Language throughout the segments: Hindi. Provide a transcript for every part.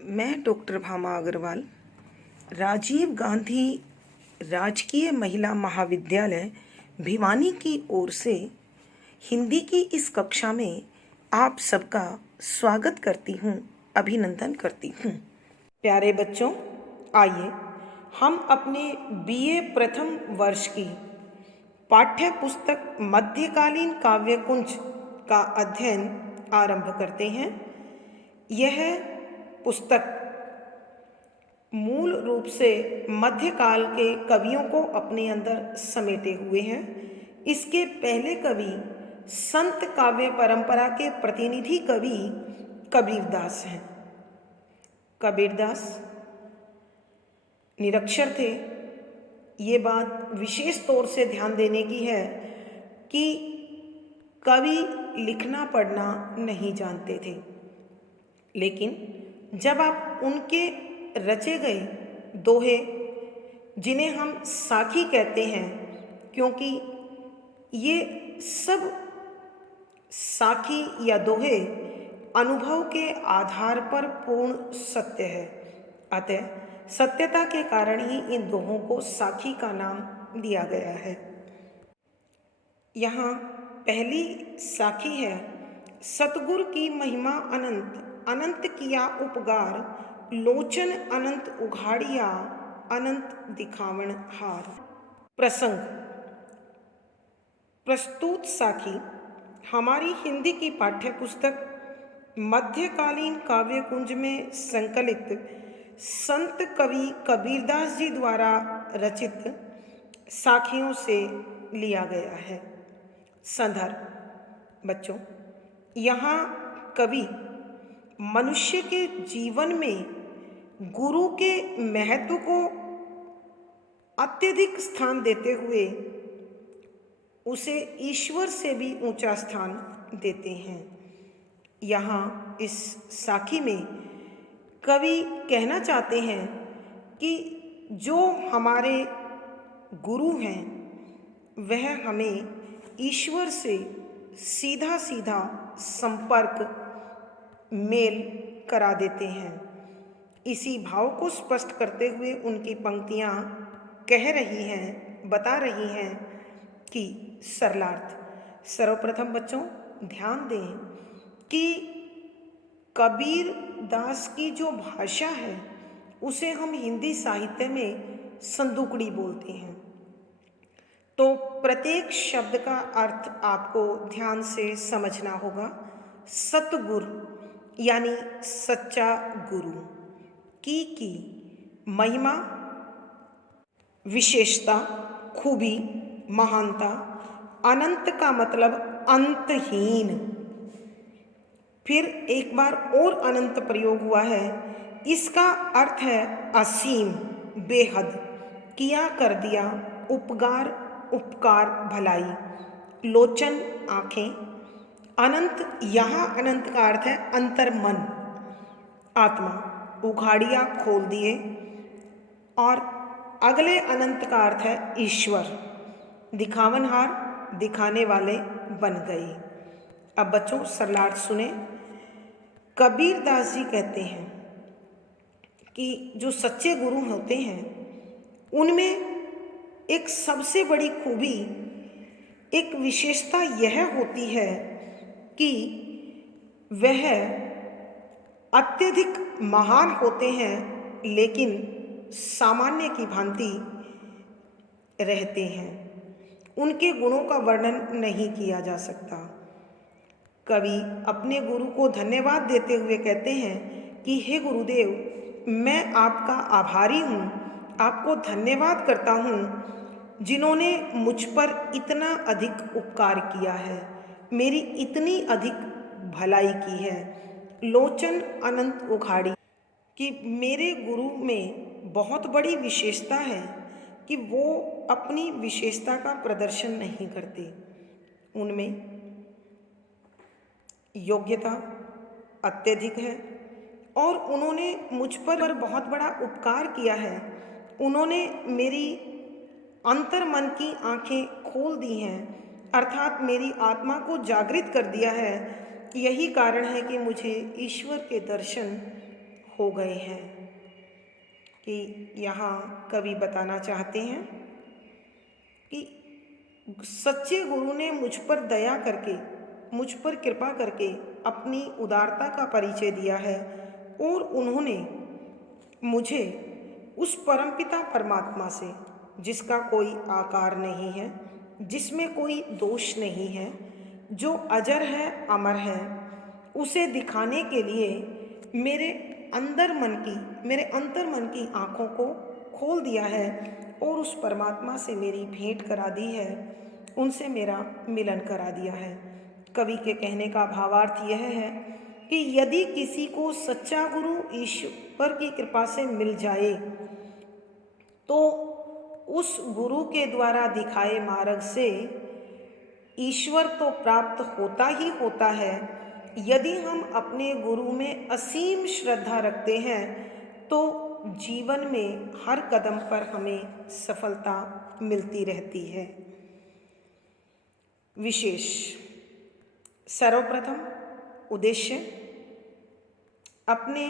मैं डॉक्टर भामा अग्रवाल राजीव गांधी राजकीय महिला महाविद्यालय भिवानी की ओर से हिंदी की इस कक्षा में आप सबका स्वागत करती हूँ, अभिनंदन करती हूँ। प्यारे बच्चों, आइए हम अपने बीए प्रथम वर्ष की पाठ्य पुस्तक मध्यकालीन काव्यकुंज का अध्ययन आरंभ करते हैं। यह पुस्तक मूल रूप से मध्यकाल के कवियों को अपने अंदर समेटे हुए हैं। इसके पहले कवि संत काव्य परंपरा के प्रतिनिधि कवि कबीरदास हैं। कबीरदास निरक्षर थे। ये बात विशेष तौर से ध्यान देने की है कि कवि लिखना पढ़ना नहीं जानते थे, लेकिन जब आप उनके रचे गए दोहे, जिन्हें हम साखी कहते हैं, क्योंकि ये सब साखी या दोहे अनुभव के आधार पर पूर्ण सत्य है, अतः सत्यता के कारण ही इन दोहों को साखी का नाम दिया गया है। यहाँ पहली साखी है, सतगुर की महिमा अनंत, अनंत किया उपकार, लोचन अनंत उघाड़िया, अनंत दिखावन हार। प्रसंग प्रस्तुत साखी हमारी हिंदी की पाठ्य पुस्तक मध्यकालीन काव्यकुंज में संकलित संत कवि कबीरदास जी द्वारा रचित साखियों से लिया गया है। संदर्भ बच्चों, यहाँ कवि मनुष्य के जीवन में गुरु के महत्व को अत्यधिक स्थान देते हुए उसे ईश्वर से भी ऊंचा स्थान देते हैं। यहाँ इस साखी में कवि कहना चाहते हैं कि जो हमारे गुरु हैं वह हमें ईश्वर से सीधा सीधा संपर्क मेल करा देते हैं। इसी भाव को स्पष्ट करते हुए उनकी पंक्तियाँ कह रही हैं, बता रही हैं कि सरलार्थ। सर्वप्रथम बच्चों ध्यान दें कि कबीर दास की जो भाषा है उसे हम हिंदी साहित्य में संदूकड़ी बोलते हैं। तो प्रत्येक शब्द का अर्थ आपको ध्यान से समझना होगा। सतगुरु यानी सच्चा गुरु की महिमा, विशेषता, खूबी, महानता। अनंत का मतलब अंतहीन। फिर एक बार और अनंत प्रयोग हुआ है, इसका अर्थ है असीम, बेहद, किया कर दिया, उपकार, उपकार, भलाई। लोचन आँखें। अनंत, यहाँ अनंत का अर्थ है अंतर्मन, आत्मा। उघाड़िया खोल दिए। और अगले अनंत का अर्थ है ईश्वर। दिखावनहार, दिखाने वाले बन गए। अब बच्चों सरलार्थ सुने। कबीरदास जी कहते हैं कि जो सच्चे गुरु होते हैं उनमें एक सबसे बड़ी खूबी, एक विशेषता यह होती है कि वह अत्यधिक महान होते हैं लेकिन सामान्य की भांति रहते हैं। उनके गुणों का वर्णन नहीं किया जा सकता। कवि अपने गुरु को धन्यवाद देते हुए कहते हैं कि हे गुरुदेव, मैं आपका आभारी हूँ, आपको धन्यवाद करता हूँ जिन्होंने मुझ पर इतना अधिक उपकार किया है, मेरी इतनी अधिक भलाई की है। लोचन अनंत उघाड़ी, कि मेरे गुरु में बहुत बड़ी विशेषता है कि वो अपनी विशेषता का प्रदर्शन नहीं करते। उनमें योग्यता अत्यधिक है और उन्होंने मुझ पर बहुत बड़ा उपकार किया है। उन्होंने मेरी अंतर्मन की आंखें खोल दी हैं, अर्थात मेरी आत्मा को जागृत कर दिया है। यही कारण है कि मुझे ईश्वर के दर्शन हो गए हैं। कि यहाँ कवि बताना चाहते हैं कि सच्चे गुरु ने मुझ पर दया करके, मुझ पर कृपा करके अपनी उदारता का परिचय दिया है और उन्होंने मुझे उस परमपिता परमात्मा से, जिसका कोई आकार नहीं है, जिसमें कोई दोष नहीं है, जो अजर है, अमर है, उसे दिखाने के लिए मेरे मेरे अंतर मन की आँखों को खोल दिया है और उस परमात्मा से मेरी भेंट करा दी है, उनसे मेरा मिलन करा दिया है। कवि के कहने का भावार्थ यह है कि यदि किसी को सच्चा गुरु ईश्वर की कृपा से मिल जाए तो उस गुरु के द्वारा दिखाए मार्ग से ईश्वर तो प्राप्त होता ही होता है। यदि हम अपने गुरु में असीम श्रद्धा रखते हैं तो जीवन में हर कदम पर हमें सफलता मिलती रहती है। विशेष सर्वप्रथम उद्देश्य, अपने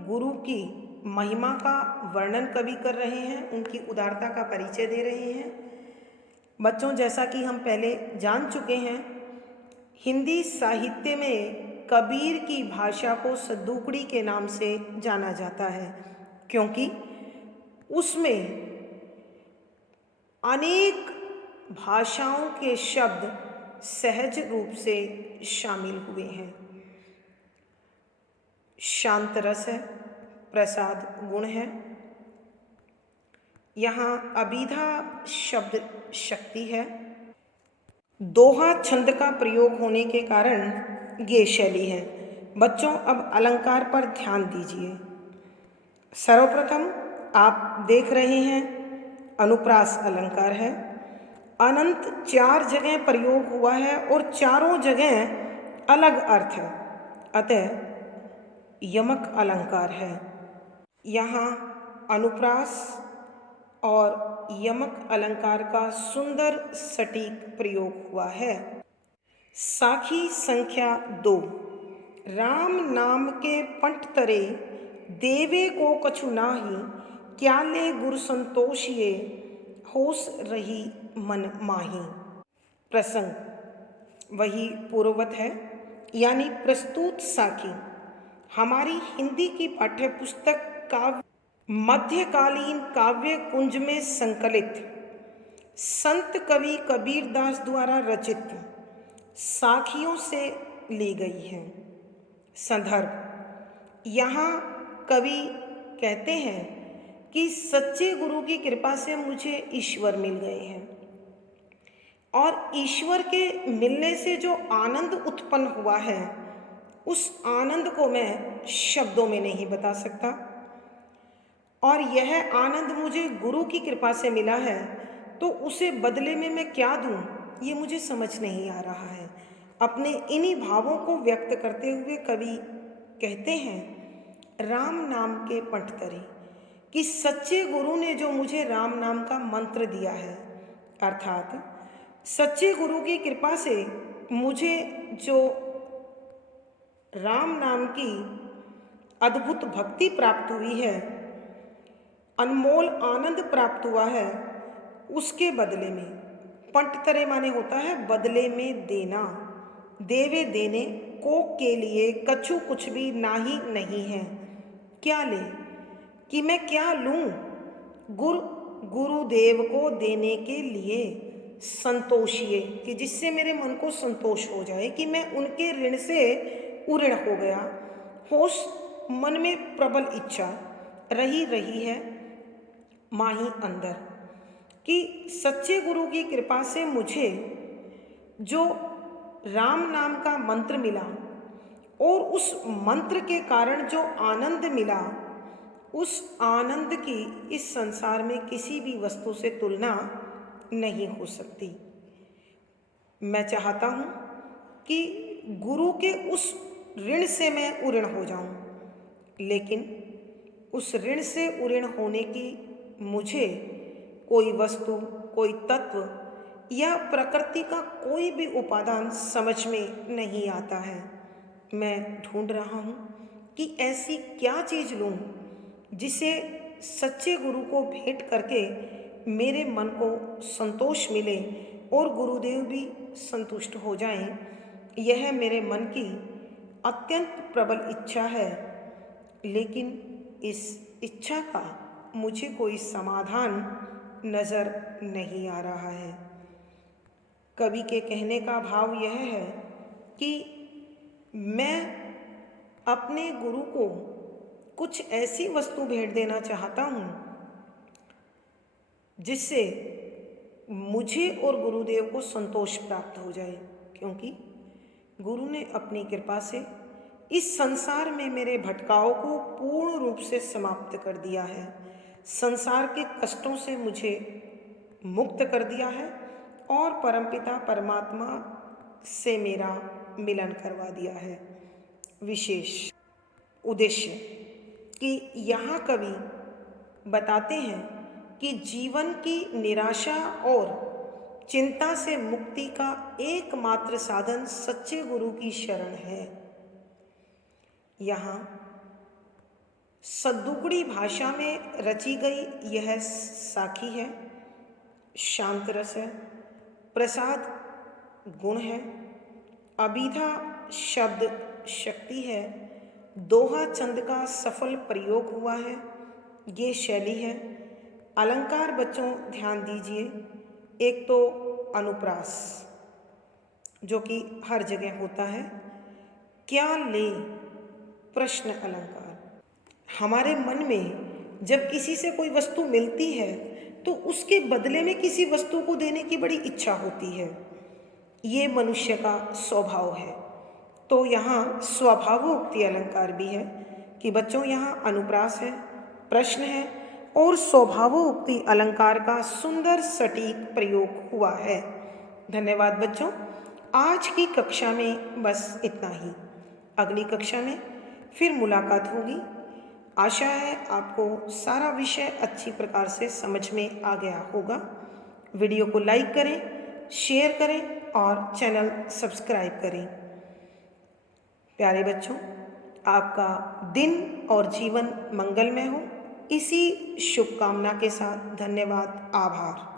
गुरु की महिमा का वर्णन कवि कर रहे हैं, उनकी उदारता का परिचय दे रहे हैं। बच्चों, जैसा कि हम पहले जान चुके हैं, हिंदी साहित्य में कबीर की भाषा को सद्दुकड़ी के नाम से जाना जाता है, क्योंकि उसमें अनेक भाषाओं के शब्द सहज रूप से शामिल हुए हैं। शांत रस है, प्रसाद गुण है, यहाँ अभिधा शब्द शक्ति है, दोहा छंद का प्रयोग होने के कारण ये शैली है। बच्चों, अब अलंकार पर ध्यान दीजिए। सर्वप्रथम आप देख रहे हैं अनुप्रास अलंकार है। अनंत 4 जगह प्रयोग हुआ है और चारों जगह अलग अर्थ है, अतः यमक अलंकार है। यहाँ अनुप्रास और यमक अलंकार का सुंदर सटीक प्रयोग हुआ है। साखी संख्या 2, राम नाम के पंट तरे, देवे को कछु नाही, क्या ले गुर संतोषिए, होश रही मन माही। प्रसंग वही पूर्ववत है, यानी प्रस्तुत साखी हमारी हिंदी की पाठ्य पुस्तक काव्य मध्यकालीन काव्य कुंज में संकलित संत कवि कबीरदास द्वारा रचित साखियों से ली गई है। संदर्भ, यहाँ कवि कहते हैं कि सच्चे गुरु की कृपा से मुझे ईश्वर मिल गए हैं और ईश्वर के मिलने से जो आनंद उत्पन्न हुआ है, उस आनंद को मैं शब्दों में नहीं बता सकता। और यह आनंद मुझे गुरु की कृपा से मिला है, तो उसे बदले में मैं क्या दूं, ये मुझे समझ नहीं आ रहा है। अपने इन्हीं भावों को व्यक्त करते हुए कवि कहते हैं, राम नाम के पंट तरे, कि सच्चे गुरु ने जो मुझे राम नाम का मंत्र दिया है, अर्थात सच्चे गुरु की कृपा से मुझे जो राम नाम की अद्भुत भक्ति प्राप्त हुई है, अनमोल आनंद प्राप्त हुआ है, उसके बदले में, पंटतरे माने होता है बदले में देना, देवे देने को के लिए कछु कुछ भी नाही नहीं है। क्या ले, कि मैं क्या लूँ, गुरुदेव को देने के लिए, संतोषिए, कि जिससे मेरे मन को संतोष हो जाए कि मैं उनके ऋण से उऋण हो गया। होश, मन में प्रबल इच्छा रही है माही अंदर, कि सच्चे गुरु की कृपा से मुझे जो राम नाम का मंत्र मिला और उस मंत्र के कारण जो आनंद मिला, उस आनंद की इस संसार में किसी भी वस्तु से तुलना नहीं हो सकती। मैं चाहता हूँ कि गुरु के उस ऋण से मैं उऋण हो जाऊं, लेकिन उस ऋण से उऋण होने की मुझे कोई वस्तु, कोई तत्व या प्रकृति का कोई भी उपादान समझ में नहीं आता है। मैं ढूंढ रहा हूँ कि ऐसी क्या चीज़ लूँ जिसे सच्चे गुरु को भेंट करके मेरे मन को संतोष मिले और गुरुदेव भी संतुष्ट हो जाएं। यह मेरे मन की अत्यंत प्रबल इच्छा है, लेकिन इस इच्छा का मुझे कोई समाधान नज़र नहीं आ रहा है। कवि के कहने का भाव यह है कि मैं अपने गुरु को कुछ ऐसी वस्तु भेंट देना चाहता हूँ जिससे मुझे और गुरुदेव को संतोष प्राप्त हो जाए, क्योंकि गुरु ने अपनी कृपा से इस संसार में मेरे भटकाव को पूर्ण रूप से समाप्त कर दिया है, संसार के कष्टों से मुझे मुक्त कर दिया है और परमपिता परमात्मा से मेरा मिलन करवा दिया है। विशेष उद्देश्य कि यहाँ कवि बताते हैं कि जीवन की निराशा और चिंता से मुक्ति का एकमात्र साधन सच्चे गुरु की शरण है। यहाँ सद्दुगुड़ी भाषा में रची गई यह साखी है, शांत रस है, प्रसाद गुण है, अभिधा शब्द शक्ति है, दोहा चंद का सफल प्रयोग हुआ है, ये शैली है। अलंकार बच्चों ध्यान दीजिए, एक तो अनुप्रास जो कि हर जगह होता है, क्या ले प्रश्न अलंकार। हमारे मन में जब किसी से कोई वस्तु मिलती है तो उसके बदले में किसी वस्तु को देने की बड़ी इच्छा होती है, ये मनुष्य का स्वभाव है। तो यहाँ स्वभावोक्ति अलंकार भी है कि बच्चों यहाँ अनुप्रास है, प्रश्न है और स्वभावोक्ति अलंकार का सुंदर सटीक प्रयोग हुआ है। धन्यवाद बच्चों, आज की कक्षा में बस इतना ही। अगली कक्षा में फिर मुलाकात होगी। आशा है आपको सारा विषय अच्छी प्रकार से समझ में आ गया होगा। वीडियो को लाइक करें, शेयर करें और चैनल सब्सक्राइब करें। प्यारे बच्चों, आपका दिन और जीवन मंगलमय हो, इसी शुभकामना के साथ धन्यवाद, आभार।